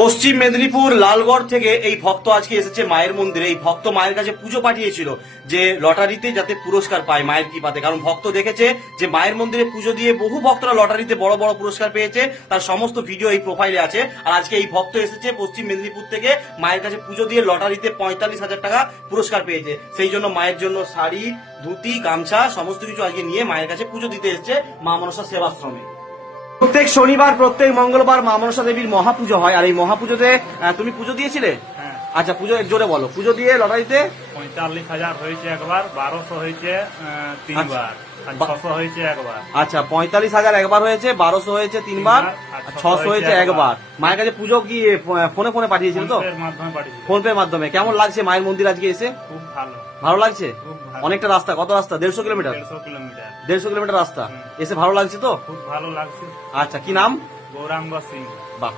পশ্চিম মেদিনীপুর লালগড় থেকে এই ভক্ত আজকে এসেছে মায়ের মন্দিরে। এই ভক্ত মায়ের কাছে পুজো পাঠিয়েছিল যে লটারিতে যাতে পুরস্কার পায় মায়ের কৃপাতে। কারণ ভক্ত দেখেছে যে মায়ের মন্দিরে পুজো দিয়ে বহু ভক্তরা লটারিতে বড় বড় পুরস্কার পেয়েছে, তার সমস্ত ভিডিও এই প্রোফাইলে আছে। আর আজকে এই ভক্ত এসেছে পশ্চিম মেদিনীপুর থেকে মায়ের কাছে পুজো দিয়ে লটারিতে 45,000 টাকা পুরস্কার পেয়েছে। সেই জন্য মায়ের জন্য শাড়ি, ধুতি, গামছা সমস্ত কিছু আজকে নিয়ে মায়ের কাছে পুজো দিতে এসেছে মা মনসা সেবাশ্রমে। প্রত্যেক শনিবার প্রত্যেক মঙ্গলবার মা মনসা দেবীর মহাপুজো হয়। আর এই মহাপুজোতে তুমি পুজো দিয়েছিলে? হ্যাঁ। আচ্ছা, পুজো জোরে বলো। পুজো দিয়ে লটারিতে 45,000 হয়েছে একবার, 1200 হয়েছে তিনবার, আর 600 হয়েছে একবার। আচ্ছা, 45,000 একবার হয়েছে, 1200 হয়েছে তিনবার, আর 600 হয়েছে একবার। মায়ের কাছে পুজো কি ফোনে ফোনে পাঠিয়েছিল তো? ফোনের মাধ্যমে পাঠিয়েছি। ফোন পের মাধ্যমে। কেমন লাগছে মায়ের মন্দির আজকে এসে? খুব ভালো। ভালো লাগছে? খুব ভালো। অনেকটা রাস্তা, কত রাস্তা? 150 কিলোমিটার। 150 কিলোমিটার। 150 কিলোমিটার রাস্তা এসে ভালো লাগছে তো? খুব ভালো লাগছে। আচ্ছা, কি নাম? গৌরাঙ্গ সিং। বাহ।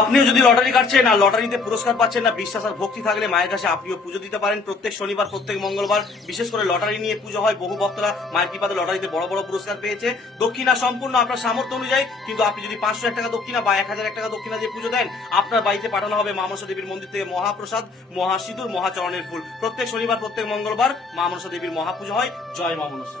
আপনিও যদি লটারি কাটছেন আর লটারিতে পুরস্কার পাচ্ছেন না, বিশ্বাস আর ভক্তি থাকলে মায়ের কাছে আপনিও পুজো দিতে পারেন। প্রত্যেক শনিবার প্রত্যেক মঙ্গলবার বিশেষ করে লটারি নিয়ে পুজো হয়। বহু ভক্তরা মায়ের কৃপাতে লটারিতে বড় বড় পুরস্কার পেয়েছে। দক্ষিণা সম্পূর্ণ আপনার সামর্থ্য অনুযায়ী, কিন্তু আপনি যদি 501 টাকা দক্ষিণা বা 1001 টাকা দক্ষিণা দিয়ে পুজো দেন, আপনার বাড়িতে পাঠানো হবে মা মনসা দেবীর মন্দির থেকে মহাপ্রসাদ, মহাসিঁদুর, মহাচরণের ফুল। প্রত্যেক শনিবার প্রত্যেক মঙ্গলবার মা মনসা দেবীর মহাপুজো হয়। জয় মা মনসা।